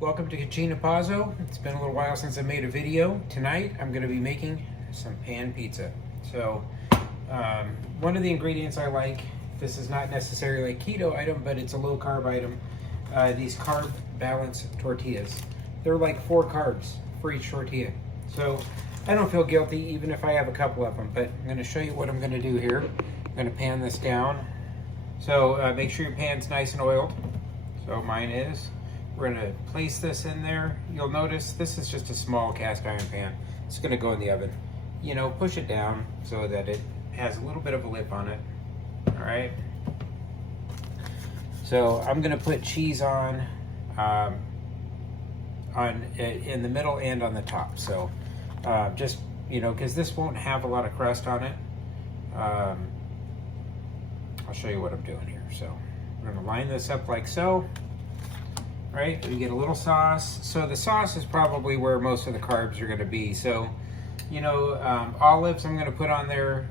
Welcome to Cucina Pazzo. It's been a little while since I made a video. Tonight I'm going to be making some pan pizza. So one of the ingredients I like, this is not necessarily a keto item, but it's a low carb item, these carb balance tortillas. They're like 4 carbs for each tortilla. So I don't feel guilty even if I have a couple of them, but I'm going to show you what I'm going to do here. I'm going to pan this down. So make sure your pan's nice and oiled. So mine is. We're going to place this in there. You'll notice this is just a small cast iron pan. It's going to go in the oven. You know, push it down so that it has a little bit of a lip on it. All right. So I'm going to put cheese on in the middle and on the top. So just, you know, because this won't have a lot of crust on it. I'll show you what I'm doing here. So we're going to line this up like so. Right, we get a little sauce. So the sauce is probably where most of the carbs are going to be. So, you know, olives I'm going to put on there,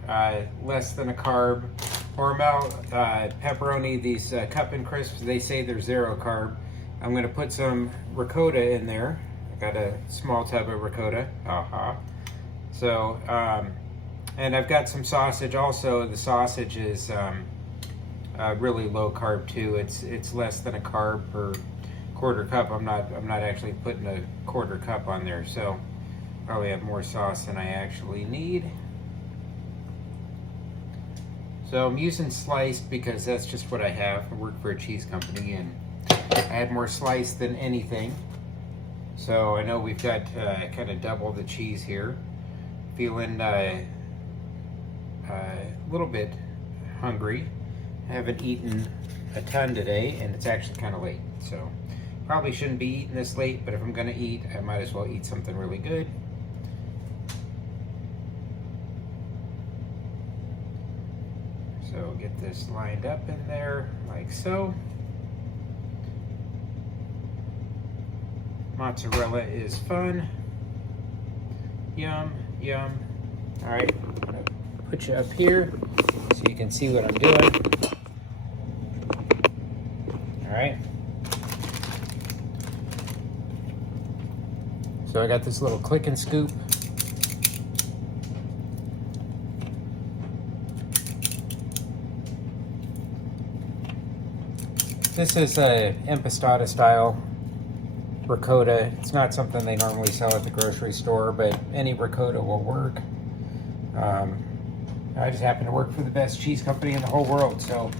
less than a carb. Hormel, pepperoni, these cup and crisps, they say they're 0 carb. I'm going to put some ricotta in there. I got a small tub of ricotta. So, and I've got some sausage also. The sausage is really low carb too. It's less than a carb per quarter cup. I'm not actually putting a quarter cup on there, so probably have more sauce than I actually need. So I'm using sliced because that's just what I have. I work for a cheese company and I had more sliced than anything. So I know we've got kind of double the cheese here. Feeling a little bit hungry. I haven't eaten a ton today and it's actually kind of late, so probably shouldn't be eating this late, but if I'm going to eat, I might as well eat something really good. So get this lined up in there like so. Mozzarella is fun. Yum, yum. All right, I'm going to put you up here so you can see what I'm doing. All right. So I got this little click and scoop. This is a impastata style ricotta. It's not something they normally sell at the grocery store, but any ricotta will work. I just happen to work for the best cheese company in the whole world, so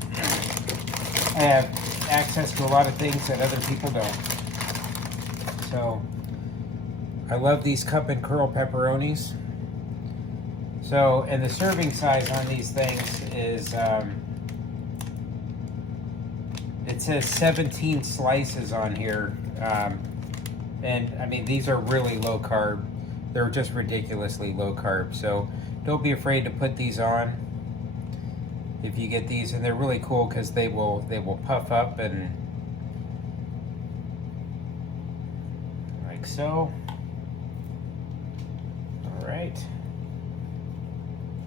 I have access to a lot of things that other people don't. So I love these cup and curl pepperonis. So, and the serving size on these things is, it says 17 slices on here. And I mean, these are really low carb. They're just ridiculously low carb. So don't be afraid to put these on if you get these. And they're really cool because they will puff up and like so. All right.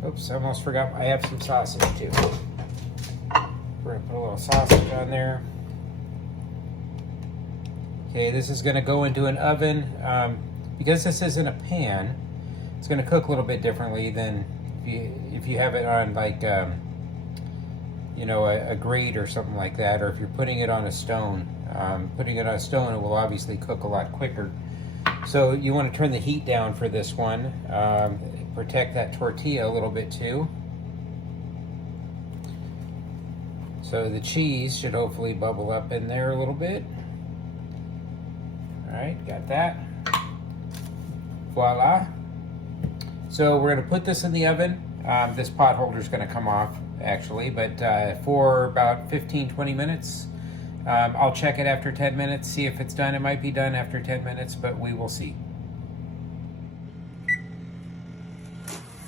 Oops, I almost forgot. I have some sausage too. We're gonna put a little sausage on there. Okay, this is gonna go into an oven. Because this isn't a pan, it's gonna cook a little bit differently than if you have it on like you know, a grate or something like that, or if you're putting it on a stone. Putting it on a stone, it will obviously cook a lot quicker. So you want to turn the heat down for this one. Protect that tortilla a little bit too. So the cheese should hopefully bubble up in there a little bit. All right, got that. Voila. So we're going to put this in the oven. This pot holder is going to come off actually, but for about 15-20 minutes. I'll check it after 10 minutes, see if it's done. It might be done after 10 minutes, but we will see.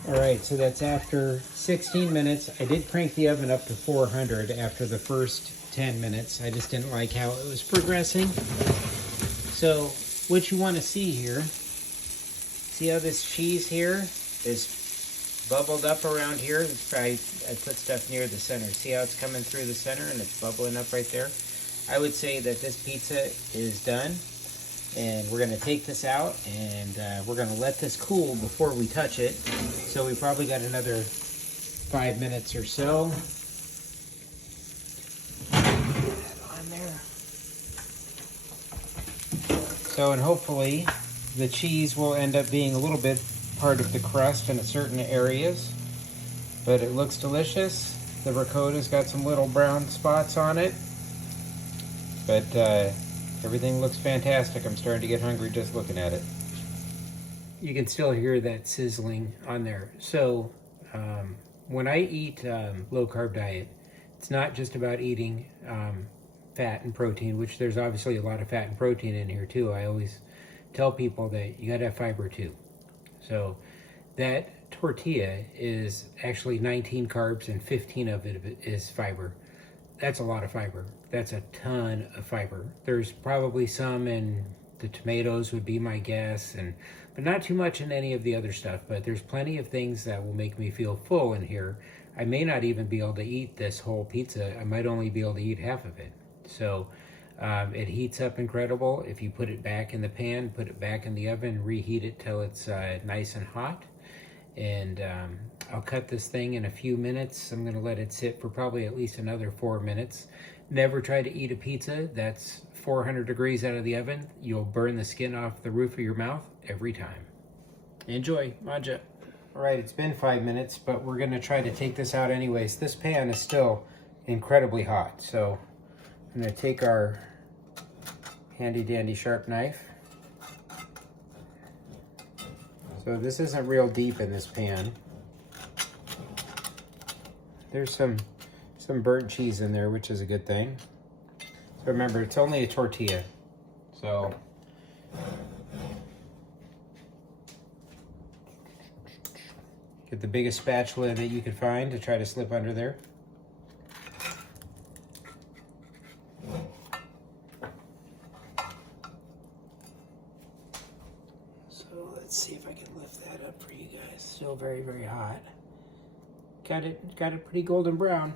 All right, so that's after 16 minutes. I did crank the oven up to 400 after the first 10 minutes. I just didn't like how it was progressing. So what you want to see here, see how this cheese here is bubbled up around here? I put stuff near the center. See how it's coming through the center and it's bubbling up right there? I would say that this pizza is done. And we're gonna take this out and we're gonna let this cool before we touch it. So we probably got another 5 minutes or so. Put that on there. So, and hopefully the cheese will end up being a little bit part of the crust in certain areas. But it looks delicious. The ricotta's got some little brown spots on it. But everything looks fantastic. I'm starting to get hungry just looking at it. You can still hear that sizzling on there. So when I eat low carb diet, it's not just about eating fat and protein, which there's obviously a lot of fat and protein in here too. I always tell people that you gotta have fiber too. So that tortilla is actually 19 carbs and 15 of it is fiber. That's a lot of fiber. That's a ton of fiber. There's probably some in the tomatoes would be my guess, but not too much in any of the other stuff. But there's plenty of things that will make me feel full in here. I may not even be able to eat this whole pizza. I might only be able to eat half of it. So it heats up incredible. If you put it back in the pan, put it back in the oven, reheat it till it's nice and hot. And I'll cut this thing in a few minutes. I'm gonna let it sit for probably at least another 4 minutes. Never try to eat a pizza that's 400 degrees out of the oven. You'll burn the skin off the roof of your mouth every time. Enjoy, mangia. All right, it's been 5 minutes, but we're gonna try to take this out anyways. This pan is still incredibly hot. So I'm gonna take our handy dandy sharp knife. So this isn't real deep in this pan. There's some burnt cheese in there, which is a good thing. So remember, it's only a tortilla. So get the biggest spatula that you could find to try to slip under there. Let's see if I can lift that up for you guys. Still very, very hot. Got it pretty golden brown.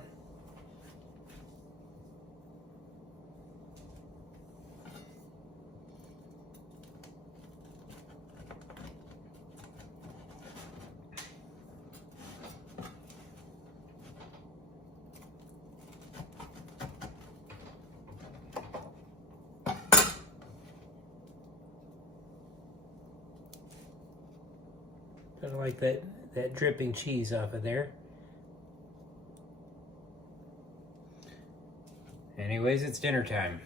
I don't like that dripping cheese off of there. Anyways, it's dinner time.